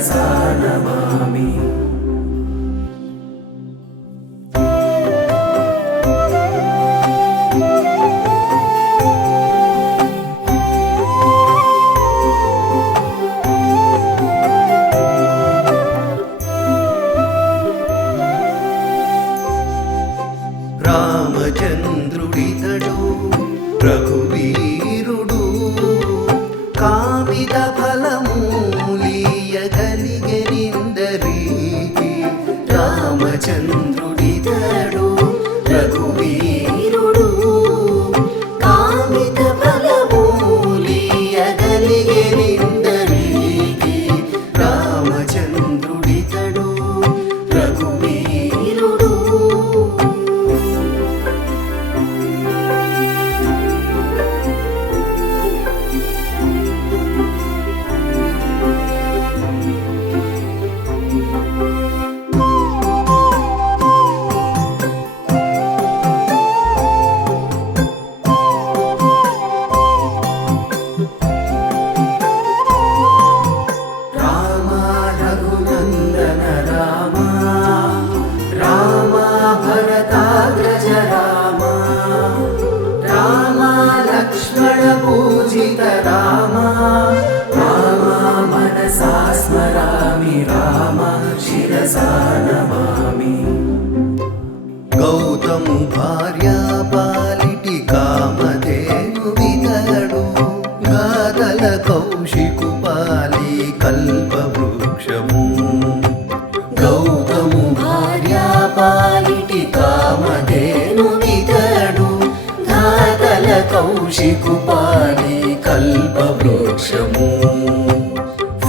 శిరసా నమామి. రామచంద్రుడితడు రఘువీరుడు కామిత ఫలమూలియగలిగెనిందరికి. రామచంద్రుడితడు రఘువీరుడు కామిత ఫలమూలియగలిగెనిందరికి. రామచంద్రుడితడు రఘువీరుడు. పూజిత రామ రామ మనసా స్మరామి రామ శిరసా నమామి. గౌతము భార్యా పాలిటి కామధేను వితడు గాదల కౌశికు పాలి కల్పవృక్షము. గౌతము భార్యా పాలిటి కామధేను వితడు గాదల కౌశికు పాలి కల్పవృక్షము.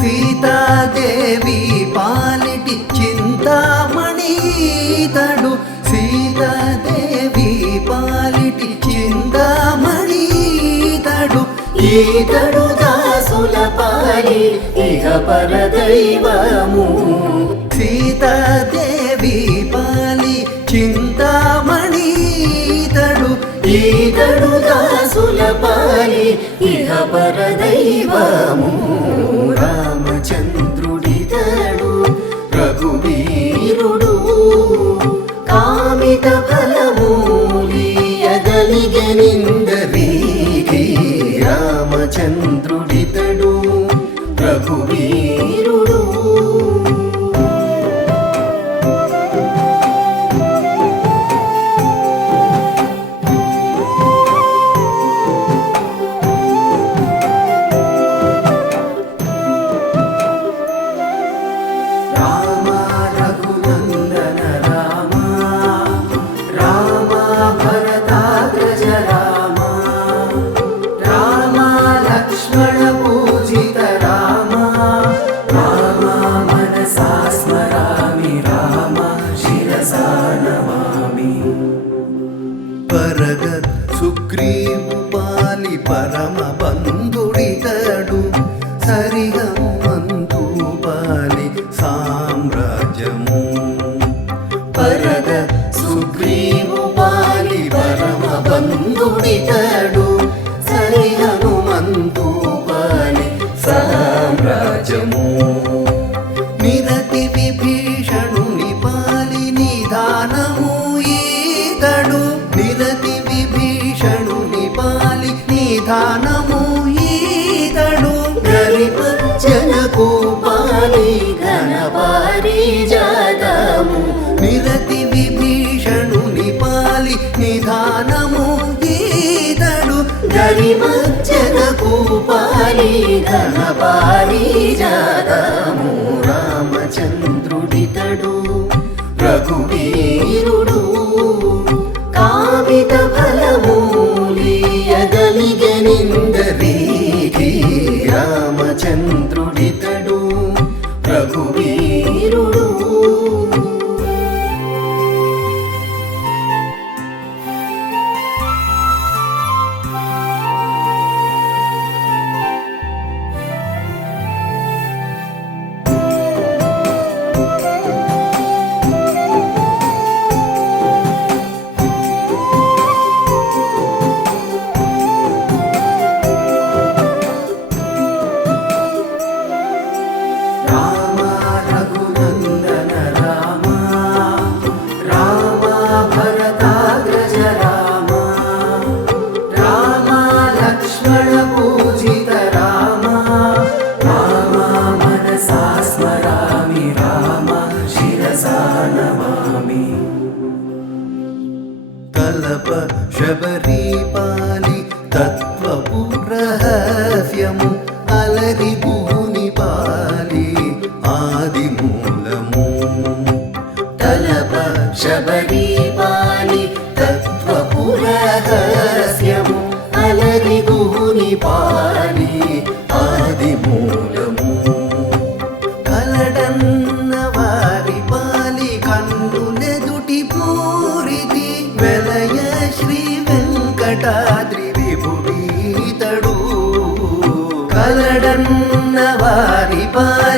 సీతాదేవి పాలిటి చింతామణితడు. సీతాదేవి పాలిటి చింతామణితడు. ఈతడు దాసుల పాలి ఇహ పరదైవము. సీతాదేవి పాలి చింతామణితడు. ఈతడు దాసుల పాలి ఇహ పరదైవము. రామచంద్రుడితడు రఘువీరుడు కామిత ఫలమూలియగలిగెనిందరికి. రామచంద్రుడితడు రఘువీరుడు. పూజిత రామ రామ మనసా స్మరామి రామ శిరసా నమామి. పరగ సుగ్రీవు పాలి పరమ బంధుడితడు సరిగమంతు పాలి సామ్రాజ్యము. పరగ సుగ్రీవు పాలి పరమ బంధుడితడు సరిగమంతు పాలి సామ్రాజ్యము. నిరతి విభీషణుని పాలి నిదానము ఈతడు. నిరతి విభీషణుని పాలి నిదానము ఈతడు. గరిపంచనకు పాలి ఘనపారిజాతము. నిరతి విభీషణుని పాలి నిదానము ఈతడు. గరిమంచనకు పాలి ఘనపారిజాతము. రామచంద్రుడితడు రఘువీరుడు కామిత ఫలమూలియగలిగెనిందరికి. రామచంద్రుడితడు రఘువీరుడు.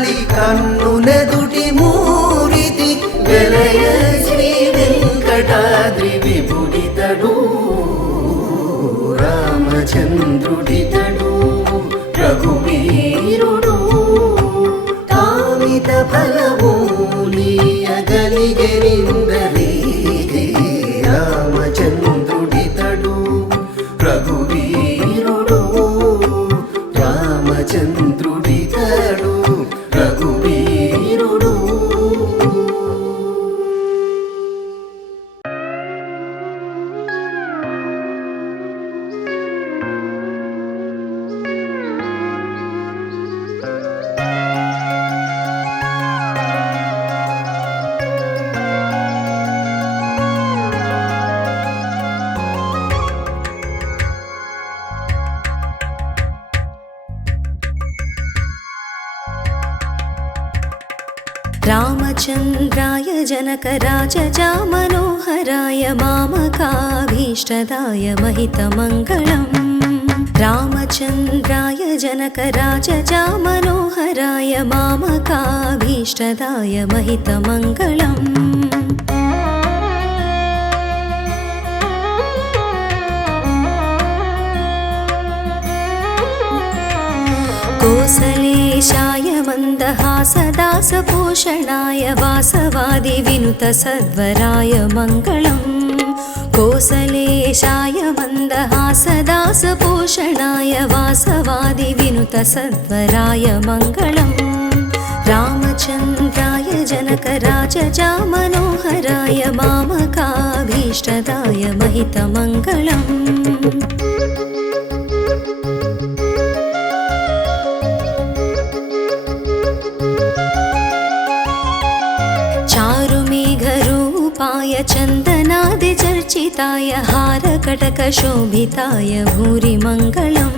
పాలి కన్నులెదుటి మూరితి వెలయ శ్రీ వెంకటాద్రి విభుడితడు రామచంద్రుడితడు రఘువీరుడు కామిత ఫలమూలియగలిగెరిందరే రామచంద్రుడితడు రఘువీరుడు రామచంద్రుడితడు రఘువీరుడు. रामचन्द्राय जनकराजजा मनोहराय मामकाभीष्टदाय महितमङ्गलम् रामचन्द्राय जनकराजजा मनोहराय मामकाभीष्टदाय महितमङ्गलम् कोसलेशाय मन्दहासदासपोषणाय वासवादिविनुतसद्वराय मङ्गलम् कोसलेशाय मन्दहासदासपोषणाय वासवादिविनुतसद्वराय मङ्गलम् रामचन्द्राय जनकराजजा मनोहराय मामकाभीष्टदाय महितमङ्गलम् चारुमेघरूपाय चन्दनादिचर्चिताय हारकटकशोभिताय भूरिमङ्गलम्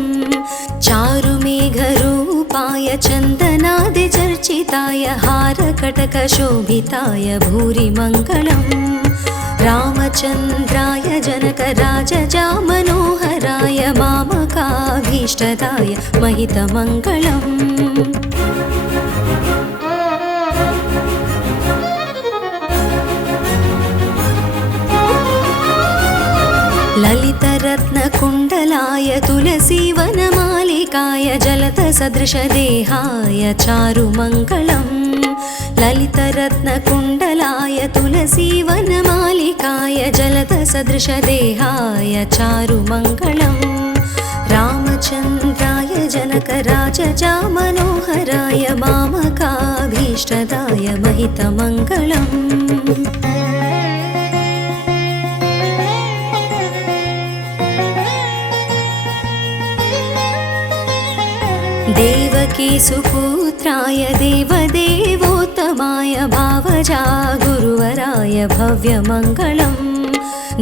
चारुमेघरूपाय चन्दनादिचर्चिताय हारकटकशोभिताय भूरिमङ्गलम् रामचन्द्राय जनकराजजा मनोहराय मामकाभीष्टदाय महितमङ्गलम् ललितरत्नकुण्डलाय तुलसीवनमालिकाय जलतसदृशदेहाय चारुमङ्गलम् ललितरत्नकुण्डलाय तुलसीवनमालिकाय जलतसदृशदेहाय चारुमङ्गलम् रामचन्द्राय जनकराजजा मनोहराय मामकाभीष्टदाय महितमङ्गलम् देवकी सुपुत्राय देवदेवोत्तमाय भावजा गुरुवराय भव्यमङ्गलम्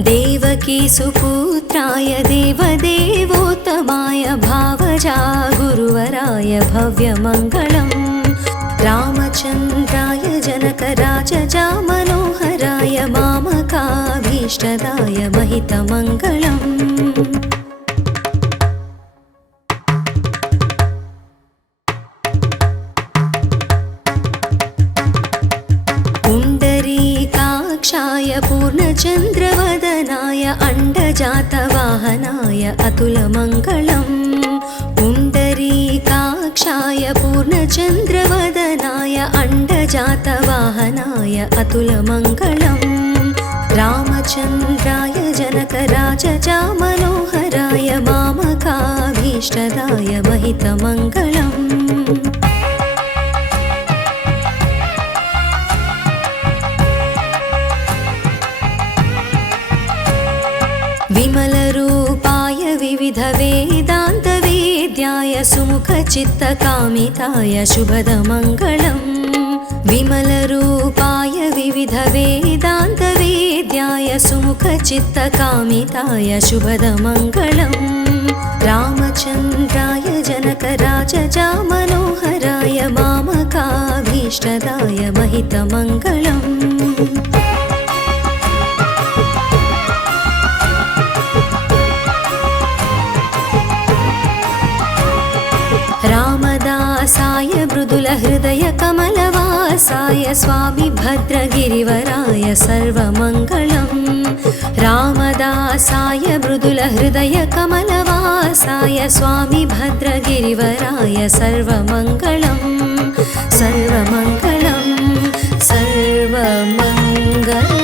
देवकी सुपुत्राय देवदेवोत्तमाय भावजा गुरुवराय भव्यमङ्गलम् रामचन्द्राय जनकराजजा मनोहराय मामकाभीष्टदाय महितमङ्गलम् पुण्डरीकाक्षाय पूर्णचन्द्रवदनाय अण्डजातवाहनाय अतुलमङ्गलम् पुण्डरीकाक्षाय पूर्णचन्द्रवदनाय अण्डजातवाहनाय अतुलमङ्गलम् रामचन्द्राय जनकराजजा मनोहराय मामकाभीष्टदाय महितमङ्गलम् विमलरूपाय विविधवेदान्तवेद्याय सुमुखचित्तकामिताय शुभदमङ्गलम् विमलरूपाय विविधवेदान्तवेद्याय सुमुखचित्तकामिताय शुभदमङ्गलम् रामचन्द्राय जनकराजजा मनोहराय मामकाभीष्टदाय महितमङ्गलम् रामदासाय मृदुलहृदय रामदासाय स्वामी भद्रगिरिवराय सर्वमङ्गलं रामदासाय मृदुलहृदयकमलवासाय स्वामी भद्रगिरिवराय सर्वमङ्गलं सर्वमङ्गलं सर्वमङ्गलम्